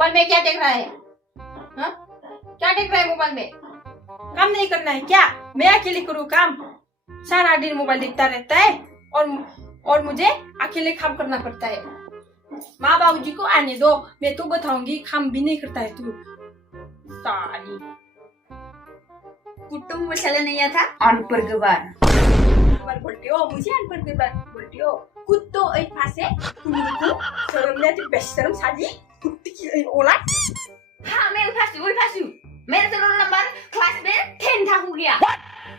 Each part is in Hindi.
मोबाइल में क्या देख रहा है? हाँ? क्या देख रहा है मोबाइल में? काम नहीं करना है क्या? मैं अकेले करूँ काम? सारा दिन मोबाइल देखता रहता है और मुझे अकेले काम करना पड़ता है। माँ बाबूजी को आने दो, मैं तो बताऊंगी काम भी नहीं करता है तू। साली कुटुंब मसाला नहीं आता अनपढ़ गवार बोलती हो, मुझे अनपढ़ गवार बोलती हो। कुत्तो एक पासे तुमको शर्म नहीं आती? बेशर्म साली कुत्ती की औलाद। हाँ मैं फासू मेरा तो रोल नंबर क्लास में 10 था हो गया।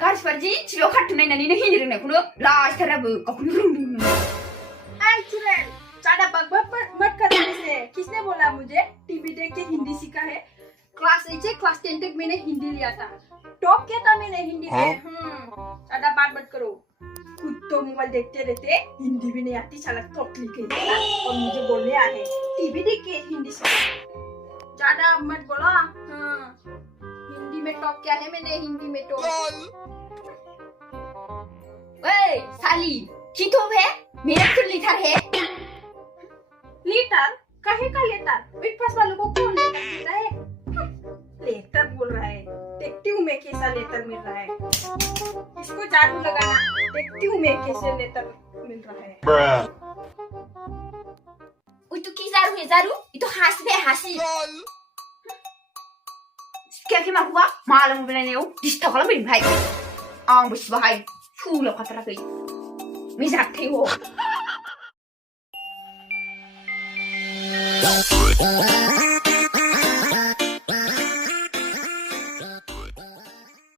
गार्स पर जी चिलो खट्टू नहीं नहीं रोने कुनो लास्ट तरफ कखनो रुंडू। आई चुड़ैल, ज्यादा बकबक मत कर मुझसे। किसने बोला मुझे टीवी देख के हिंदी सीखा है? क्लास 8 से क्लास 10 तक मैंने हिंदी लिया था। टॉप किया था मैंने हिंदी में। ज्यादा बात मत करो। खुद तो मोबाइल देखते रहते, हिंदी भी नहीं आती साला तोतली के, और मुझे बोलने आए टीवी देख के हिंदी सीखा। ज्यादा मत बोलो। हिंदी में टॉप किया है मैंने, हिंदी में टॉप। ओए साली कितोब है? मेरा तो लीटर है। लीटर? कहे का लीटर? बिग पास वालों को कौन लीटर देता है? लेटर बोल रहा है। देखती हूँ मैं कैसा लेटर मिल रहा है। इसको झाड़ू लगाना, देखती हूँ मैं कैसे लेटर मिल रहा है। Itu ki zaru itu hasi क्या मा हुआ मालूम भी नहीं हो डिस्टर्ब कलम मेरी भाई आंग बस भाई फूल खतरा गई मैं जाती हूँ